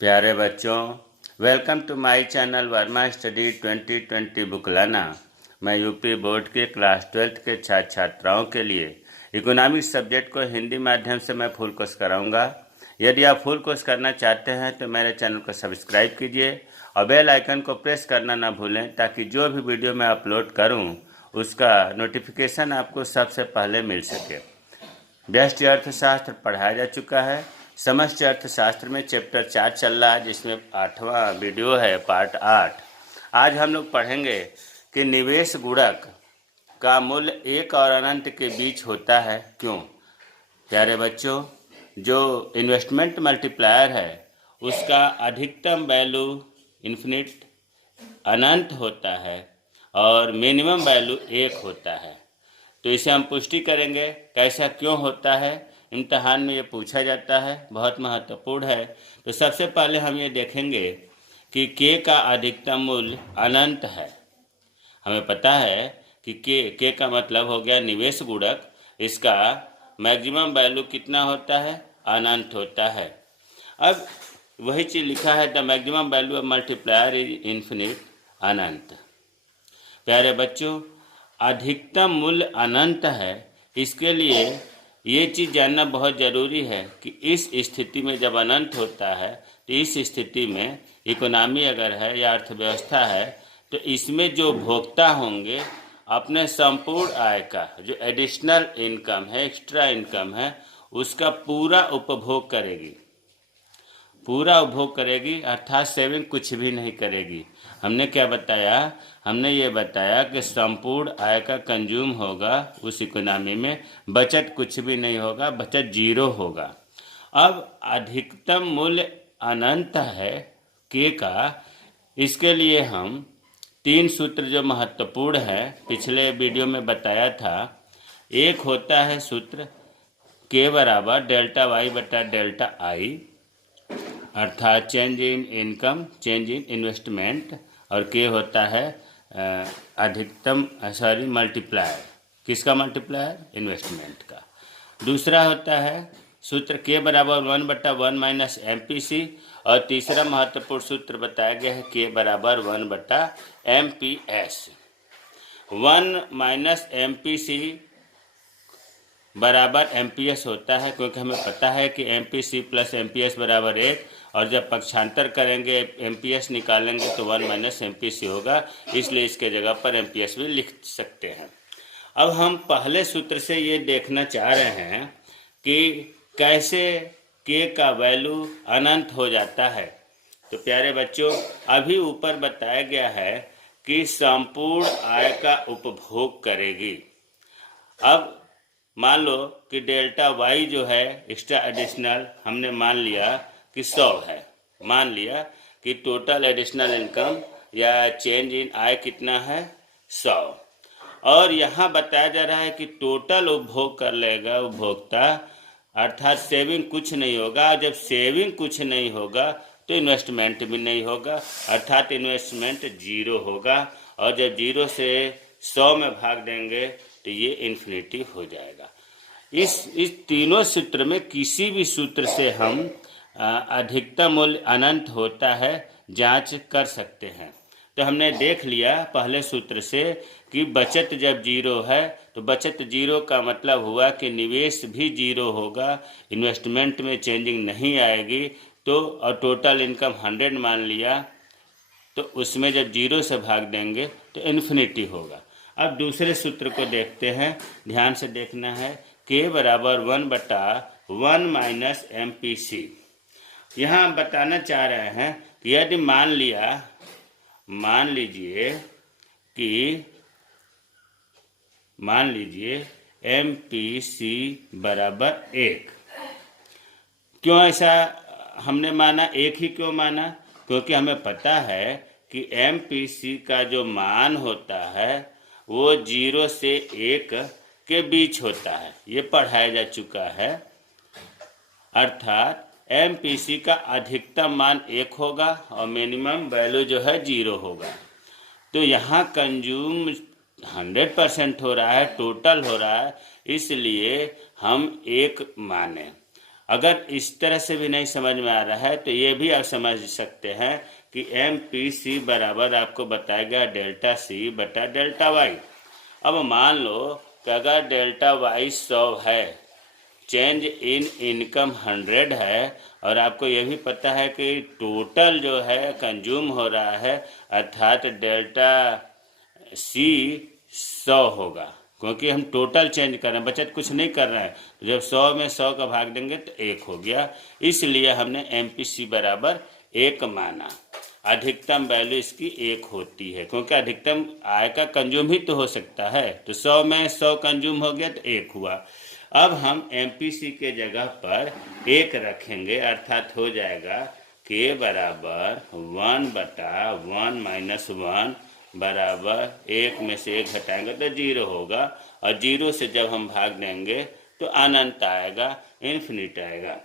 प्यारे बच्चों, welcome to my channel Verma study 2020 बुकलाना। मैं यूपी बोर्ड के क्लास 12th के छात्र छात्राओं के लिए इकोनॉमिक्स सब्जेक्ट को हिंदी माध्यम से मैं फुल कोर्स कराऊंगा। यदि आप फुल कोर्स करना चाहते हैं तो मेरे चैनल को सब्सक्राइब कीजिए और बेल आइकन को प्रेस करना ना भूलें, ताकि जो भी वीडियो मैं अपलोड करूँ उसका नोटिफिकेशन आपको सबसे पहले मिल सके। व्यष्टि अर्थशास्त्र पढ़ाया जा चुका है। समष्टि अर्थशास्त्र में चैप्टर 4 चल रहा है, जिसमें 8वां वीडियो है, पार्ट 8। आज हम लोग पढ़ेंगे कि निवेश गुणक का मूल्य 1 और अनंत के बीच होता है, क्यों। प्यारे बच्चों, जो इन्वेस्टमेंट मल्टीप्लायर है उसका अधिकतम वैल्यू इन्फिनिट अनंत होता है और मिनिमम वैल्यू 1 होता है। तो इसे हम पुष्टि करेंगे कैसा क्यों होता है। इम्तहान में ये पूछा जाता है, बहुत महत्वपूर्ण है। तो सबसे पहले हम ये देखेंगे कि के का अधिकतम मूल्य अनंत है। हमें पता है कि के का मतलब हो गया निवेश गुणक, इसका मैक्सिमम वैल्यू कितना होता है, अनंत होता है। अब वही चीज़ लिखा है, the maximum value of multiplier is infinite, अनंत। प्यारे बच्चों, अधिकतम मूल्य अनंत है, इसके लिए ये चीज़ जानना बहुत ज़रूरी है कि इस स्थिति में जब अनंत होता है तो इस स्थिति में इकोनॉमी अगर है या अर्थव्यवस्था है तो इसमें जो भोक्ता होंगे अपने संपूर्ण आय का जो एडिशनल इनकम है, एक्स्ट्रा इनकम है, उसका पूरा उपभोग करेगी, पूरा उपभोग करेगी, अर्थात सेविंग कुछ भी नहीं करेगी। हमने क्या बताया, हमने ये बताया कि संपूर्ण आय का कंज्यूम होगा उस इकोनॉमी में, बचत कुछ भी नहीं होगा, बचत जीरो होगा। अब अधिकतम मूल्य अनंत है के का, इसके लिए हम 3 सूत्र जो महत्वपूर्ण है पिछले वीडियो में बताया था। एक होता है सूत्र के बराबर डेल्टा वाई बटा डेल्टा आई, अर्थात change in income, change in investment, और के होता है अधिकतम मल्टीप्लायर। किसका मल्टीप्लायर, इन्वेस्टमेंट का। दूसरा होता है सूत्र के बराबर 1/1 माइनस MPC, और तीसरा महत्वपूर्ण सूत्र बताया गया है के बराबर 1/MPS। 1 माइनस MPC बराबर MPS होता है, क्योंकि हमें पता है कि MPC प्लस MPS बराबर 1, और जब पक्षांतर करेंगे MPS निकालेंगे तो 1 माइनस MPC होगा, इसलिए इसके जगह पर MPS भी लिख सकते हैं। अब हम पहले सूत्र से ये देखना चाह रहे हैं कि कैसे के का वैल्यू अनंत हो जाता है। तो प्यारे बच्चों, अभी ऊपर बताया गया है कि संपूर्ण आय का उपभोग करेगी। अब मान लो कि डेल्टा वाई जो है एक्स्ट्रा एडिशनल, हमने मान लिया कि 100 है, मान लिया कि टोटल एडिशनल इनकम या चेंज इन आय कितना है, 100। और यहाँ बताया जा रहा है कि टोटल उपभोग कर लेगा उपभोक्ता, अर्थात सेविंग कुछ नहीं होगा। जब सेविंग कुछ नहीं होगा तो इन्वेस्टमेंट भी नहीं होगा, अर्थात इन्वेस्टमेंट जीरो होगा, और जब जीरो से 100 में भाग देंगे तो ये इन्फिनिटी हो जाएगा। इस तीनों सूत्र में किसी भी सूत्र से हम अधिकतम मूल्य अनंत होता है जांच कर सकते हैं। तो हमने देख लिया पहले सूत्र से कि बचत जब जीरो है तो बचत जीरो का मतलब हुआ कि निवेश भी जीरो होगा, इन्वेस्टमेंट में चेंजिंग नहीं आएगी। तो और टोटल इनकम 100 मान लिया, तो उसमें जब जीरो से भाग देंगे तो इन्फिनिटी होगा। अब दूसरे सूत्र को देखते हैं, ध्यान से देखना है। के बराबर 1/1 माइनस MPC। यहाँ हम बताना चाह रहे हैं कि यदि मान लीजिए MPC बराबर 1। क्यों ऐसा हमने माना, 1 ही क्यों माना? क्योंकि हमें पता है कि MPC का जो मान होता है वो 0 से 1 के बीच होता है, ये पढ़ाया जा चुका है। अर्थात MPC का अधिकतम मान 1 होगा और मिनिमम वैल्यू जो है 0 होगा। तो यहाँ कंज्यूम 100% हो रहा है, टोटल हो रहा है, इसलिए हम 1 माने। अगर इस तरह से भी नहीं समझ में आ रहा है तो ये भी आप समझ सकते हैं कि MPC बराबर आपको बताया गया डेल्टा C बटा डेल्टा वाई। अब मान लो कि अगर डेल्टा वाई 100 है, चेंज इन इनकम 100 है, और आपको ये भी पता है कि टोटल जो है कंज्यूम हो रहा है, अर्थात डेल्टा C 100 होगा, क्योंकि हम टोटल चेंज कर रहे हैं, बचत कुछ नहीं कर रहे हैं। तो जब 100 में 100 का भाग देंगे तो 1 हो गया, इसलिए हमने MPC बराबर 1 माना। अधिकतम वैल्यू इसकी 1 होती है, क्योंकि अधिकतम आय का कंज्यूम ही तो हो सकता है। तो 100 में 100 कंज्यूम हो गया तो 1 हुआ। अब हम MPC के जगह पर 1 रखेंगे, अर्थात हो जाएगा K बराबर 1 बटा 1 माइनस 1 बराबर 1 में से 1 घटाएंगे तो 0 होगा, और 0 से जब हम भाग देंगे तो अनंत आएगा, इन्फिनिट आएगा।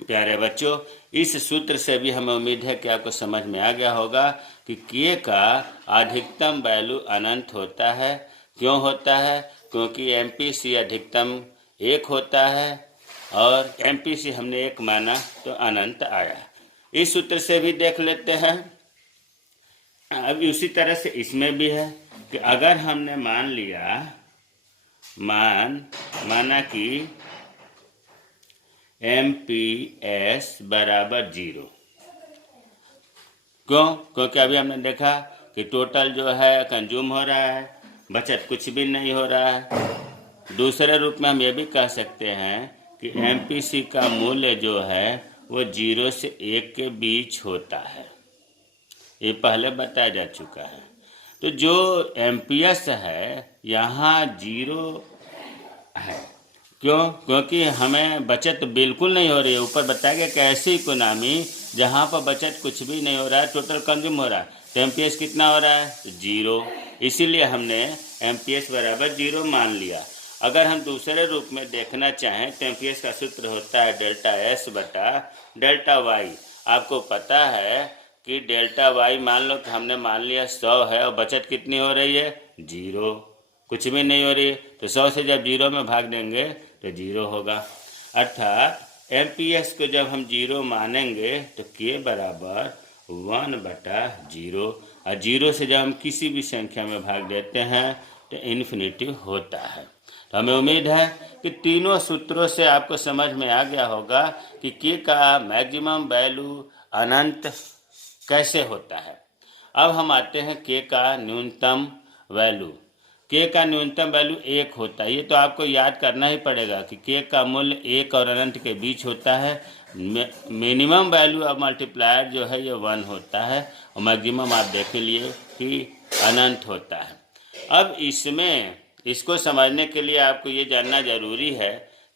प्यारे बच्चों, इस सूत्र से भी हमें उम्मीद है कि आपको समझ में आ गया होगा कि K का अधिकतम वैल्यू अनंत होता है। क्यों होता है? क्योंकि MPC अधिकतम 1 होता है, और MPC हमने 1 माना तो अनंत आया। इस सूत्र से भी देख लेते हैं। अब उसी तरह से इसमें भी है कि अगर हमने माना कि MPS बराबर 0। क्यों? क्योंकि अभी हमने देखा कि टोटल जो है कंज्यूम हो रहा है, बचत कुछ भी नहीं हो रहा है। दूसरे रूप में हम ये भी कह सकते हैं कि MPC का मूल्य जो है वो 0 से 1 के बीच होता है, ये पहले बताया जा चुका है। तो जो MPS है यहाँ 0 है। क्यों? क्योंकि हमें बचत बिल्कुल नहीं हो रही है। ऊपर बताया गया कि ऐसी इकोनॉमी जहाँ पर बचत कुछ भी नहीं हो रहा है, टोटल कंज्यूम हो रहा है, तो MPS कितना हो रहा है? 0। इसीलिए हमने MPS बराबर 0 मान लिया। अगर हम दूसरे रूप में देखना चाहें तो MPS का सूत्र होता है डेल्टा S बटा डेल्टा वाई। आपको पता है कि डेल्टा वाई मान लो कि हमने मान लिया 100 है, और बचत कितनी हो रही है? 0, कुछ भी नहीं हो रही है। तो 100 से जब 0 में भाग देंगे तो 0 होगा, अर्थात MPS को जब हम 0 मानेंगे तो K बराबर 1 बटा 0, और 0 से जब हम किसी भी संख्या में भाग देते हैं तो इन्फिनिटी होता है। तो हमें उम्मीद है कि तीनों सूत्रों से आपको समझ में आ गया होगा कि K का मैक्सिमम वैल्यू अनंत कैसे होता है। अब हम आते हैं K का न्यूनतम वैल्यू। K का न्यूनतम वैल्यू 1 होता है। ये तो आपको याद करना ही पड़ेगा कि K का मूल्य 1 और अनंत के बीच होता है। मिनिमम वैल्यू ऑफ मल्टीप्लायर जो है ये 1 होता है, और मैक्सिमम आप देख लिए कि अनंत होता है। अब इसको समझने के लिए आपको ये जानना जरूरी है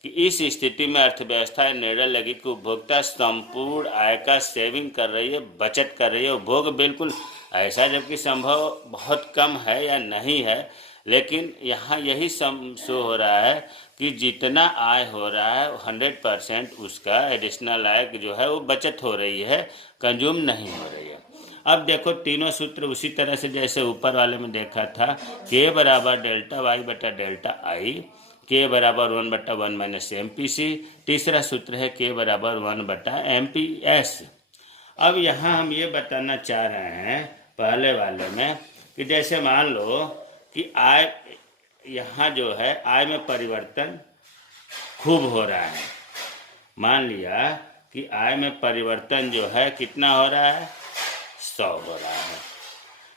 कि इस स्थिति में अर्थव्यवस्था निर्णय लगी कि उपभोक्ता संपूर्ण आय का सेविंग कर रही है, बचत कर रही है। उपभोग बिल्कुल ऐसा जबकि संभव बहुत कम है या नहीं है, लेकिन यहाँ यही शो हो रहा है कि जितना आय हो रहा है 100% उसका एडिशनल आय जो है वो बचत हो रही है, कंज्यूम नहीं हो रही है। अब देखो तीनों सूत्र उसी तरह से जैसे ऊपर वाले में देखा था, K बराबर डेल्टा वाई बटा डेल्टा आई, K बराबर 1 बटा 1 माइनस MPC। तीसरा सूत्र है K बराबर 1 बटा MPS। अब यहाँ हम ये बताना चाह रहे हैं पहले वाले में कि जैसे मान लो कि आय, यहाँ जो है आय में परिवर्तन खूब हो रहा है। मान लिया कि आय में परिवर्तन जो है कितना हो रहा है? 100 हो रहा है,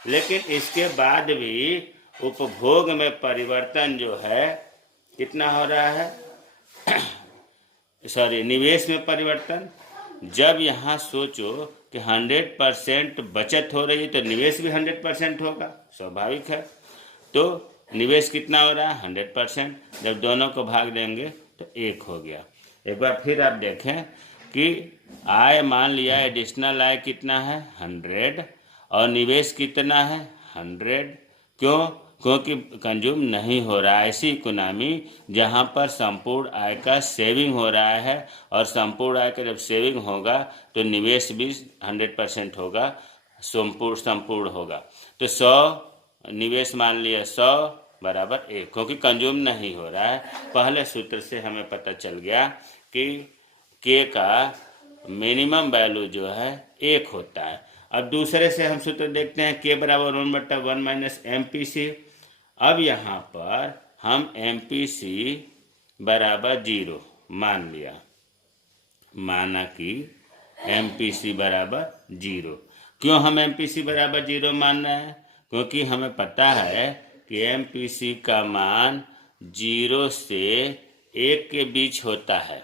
लेकिन इसके बाद भी उपभोग में परिवर्तन जो है कितना हो रहा है? निवेश में परिवर्तन। जब यहाँ सोचो कि 100% बचत हो रही है तो निवेश भी 100% होगा, स्वाभाविक है। तो निवेश कितना हो रहा है? 100%। जब दोनों को भाग देंगे तो 1 हो गया। एक बार फिर आप देखें कि आय मान लिया एडिशनल आय कितना है? 100, और निवेश कितना है? 100। क्यों? क्योंकि कंज्यूम नहीं हो रहा है। ऐसी इकोनॉमी जहाँ पर संपूर्ण आय का सेविंग हो रहा है, और संपूर्ण आय का जब सेविंग होगा तो निवेश भी 100% होगा, संपूर्ण होगा। तो 100 निवेश मान लिया 100 बराबर 1, क्योंकि कंज्यूम नहीं हो रहा है। पहले सूत्र से हमें पता चल गया कि के का मिनिमम वैल्यू जो है 1 होता है। अब दूसरे से हम सूत्र देखते हैं, के बराबर 1/1 माइनस MPC। अब यहाँ पर हम MPC बराबर 0 मान लिया, माना कि MPC बराबर 0। क्यों हम MPC बराबर 0 मान रहे हैं? क्योंकि हमें पता है कि MPC का मान 0 से 1 के बीच होता है।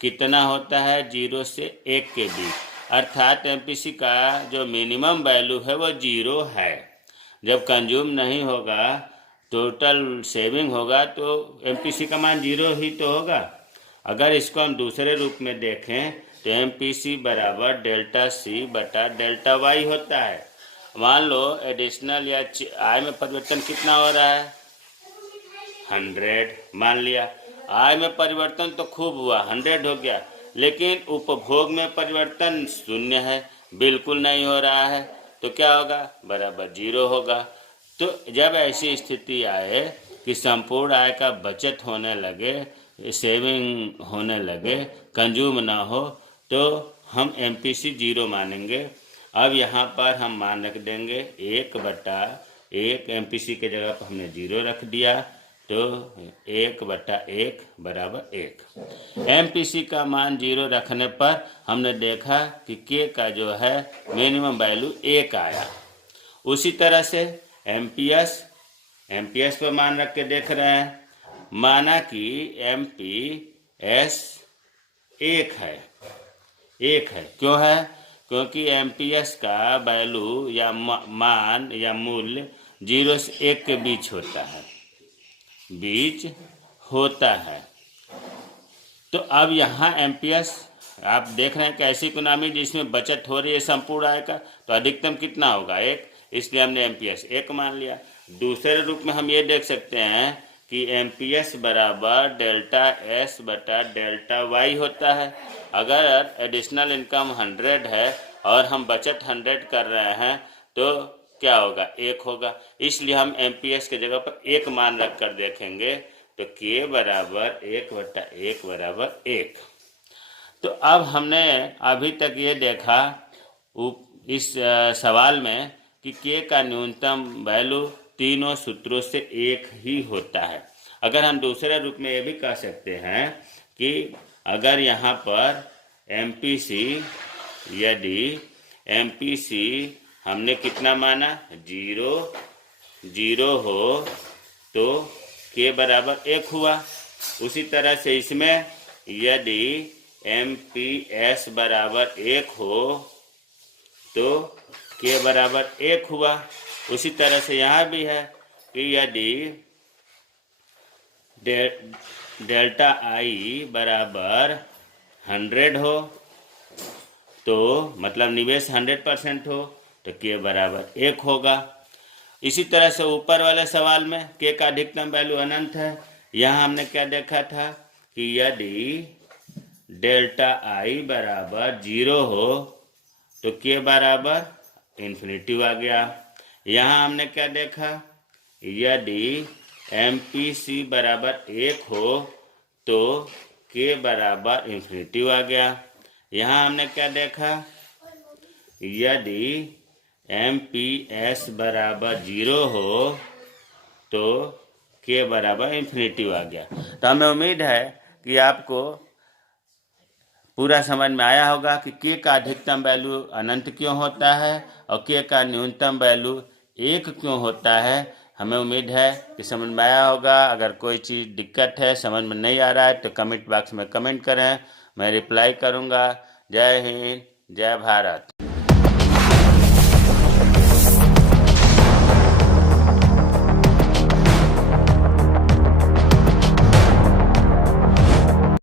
कितना होता है? 0 से 1 के बीच, अर्थात MPC का जो मिनिमम वैल्यू है वो 0 है। जब कंज्यूम नहीं होगा, टोटल सेविंग होगा, तो MPC का मान 0 ही तो होगा। अगर इसको हम दूसरे रूप में देखें तो MPC बराबर डेल्टा C बटा डेल्टा Y होता है। मान लो एडिशनल या आय में परिवर्तन कितना हो रहा है? 100 मान लिया। आय में परिवर्तन तो खूब हुआ, 100 हो गया, लेकिन उपभोग में परिवर्तन 0 है, बिल्कुल नहीं हो रहा है। तो क्या होगा? बराबर 0 होगा। तो जब ऐसी स्थिति आए कि संपूर्ण आय का बचत होने लगे, सेविंग होने लगे, कंज्यूम ना हो, तो हम MPC 0 मानेंगे। अब यहाँ पर हम मान रख देंगे 1/1, MPC के जगह पर हमने 0 रख दिया, तो 1/1 बराबर 1। MPC का मान 0 रखने पर हमने देखा कि के का जो है मिनिमम वैल्यू 1 आया। उसी तरह से MPS पर मान रख के देख रहे हैं, माना कि MPS 1 है। क्यों है? क्योंकि MPS का वैल्यू या मान या मूल्य 0 से 1 के बीच होता है। तो अब यहाँ MPS आप देख रहे हैं कि ऐसी इकोनॉमी जिसमें बचत हो रही है संपूर्ण आय का, तो अधिकतम कितना होगा? 1, इसलिए हमने MPS 1 मान लिया। दूसरे रूप में हम ये देख सकते हैं कि MPS बराबर डेल्टा S बटा डेल्टा Y होता है। अगर एडिशनल इनकम 100 है और हम बचत 100 कर रहे हैं, तो क्या होगा? 1 होगा। इसलिए हम MPS के जगह पर 1 मान रख कर देखेंगे, तो K बराबर 1/1 बराबर 1। तो अब हमने अभी तक ये देखा इस सवाल में कि के का न्यूनतम वैल्यू तीनों सूत्रों से 1 ही होता है। अगर हम दूसरे रूप में ये भी कह सकते हैं कि अगर यहाँ पर MPC, यदि MPC हमने कितना माना? 0 हो तो के बराबर 1 हुआ। उसी तरह से इसमें यदि MPS बराबर 1 हो तो के बराबर 1 हुआ। उसी तरह से यहाँ भी है कि यदि डेल्टा I बराबर 100 हो, तो मतलब निवेश 100% हो, तो के बराबर 1 होगा। इसी तरह से ऊपर वाले सवाल में के का अधिकतम वैल्यू अनंत है। यहाँ हमने क्या देखा था कि यदि डेल्टा I बराबर 0 हो तो के बराबर इन्फिनिटी आ गया। यहाँ हमने क्या देखा? यदि MPC बराबर 1 हो तो के बराबर इन्फिनिटी आ गया। यहाँ हमने क्या देखा? यदि MPS बराबर 0 हो तो के बराबर इन्फिनिटी आ गया। तो हमें उम्मीद है कि आपको पूरा समझ में आया होगा कि के का अधिकतम वैल्यू अनंत क्यों होता है और के का न्यूनतम वैल्यू 1 क्यों होता है। हमें उम्मीद है कि समझ में आया होगा। अगर कोई चीज़ दिक्कत है, समझ में नहीं आ रहा है, तो कमेंट बॉक्स में कमेंट करें, मैं रिप्लाई करूँगा। जय हिंद, जय भारत।